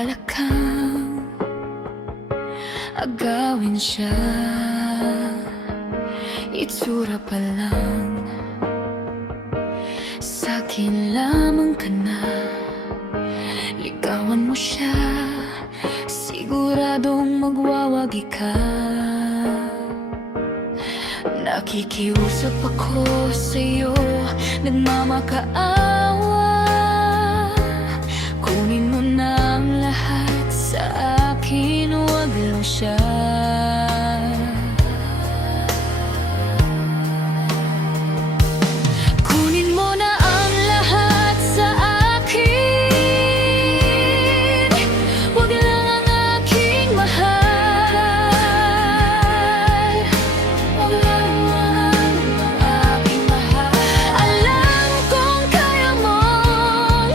balak kang agawin siya. Itsura pa lang, sa'kin lamang ka na. Ligawan mo siya, siguradong magwawagi ka. Nakikiusap ako sa'yo, nagmamakaawa. Kunin mo na ang lahat sa akin, huwag lang siya. Kunin mo na ang lahat sa akin, huwag lang ang aking mahal. Huwag lang ang aking mahal. Alam kong kaya mong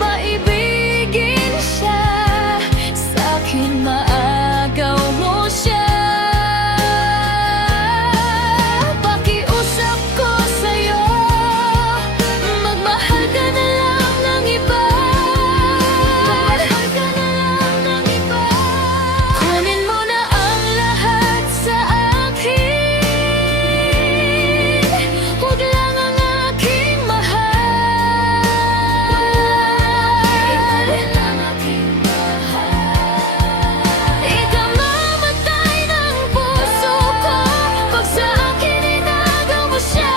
paibigin siya, sa'kin maagaw mo siya. Pakiusap ko sa'yo, magmahal ka na lang ng iba. Magmahal ka na lang ng iba. Kunin mo na ang lahat sa akin, huwag lang ang aking mahal. Huwag lang ang aking mahal. Ikamamatay ng puso ko pag sa akin inagaw mo siya.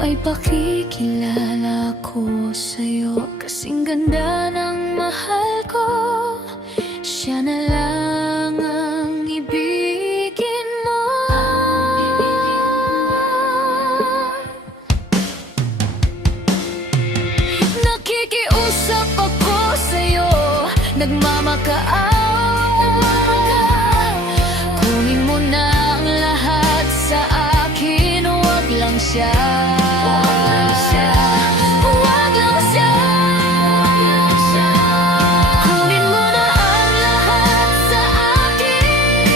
May pakikilala ko sa'yo, kasing ganda ng mahal ko. Siya na lang ang ibigin mo. Nakikiusap ako sa'yo, nagmamakaawa. Kunin mo na ang lahat sa akin, huwag lang siya. Huwag lang siya. Kunin mo na ang lahat sa akin,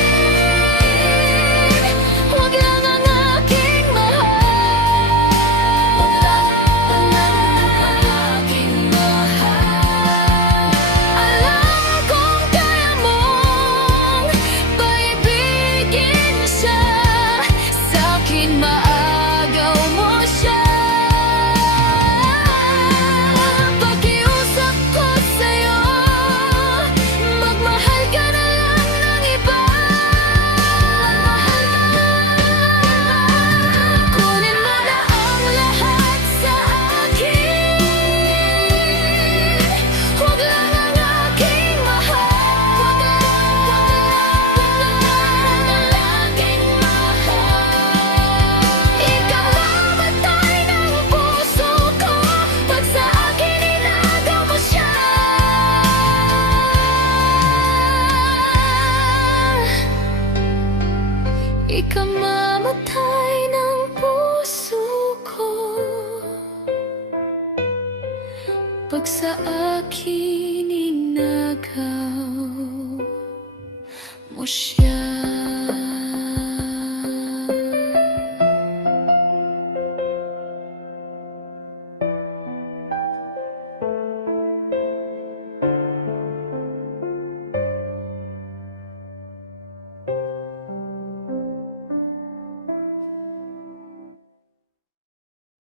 huwag lang ang aking mahal. Huwag lang ang aking mahal. Alam kong kaya mong paibigin siya, sa'kin maagaw mo siya. Pakiusap ko sa'yo, magmahal ka na lang ng iba. Kunin mo na ang lahat sa akin, huwag lang ang aking mahal. Huwag lang ang aking mahal. Ikamamatay ng puso ko pag sa akin inagaw mo siya. Ikamamatay ng puso ko pag sa akin inagaw mo siya.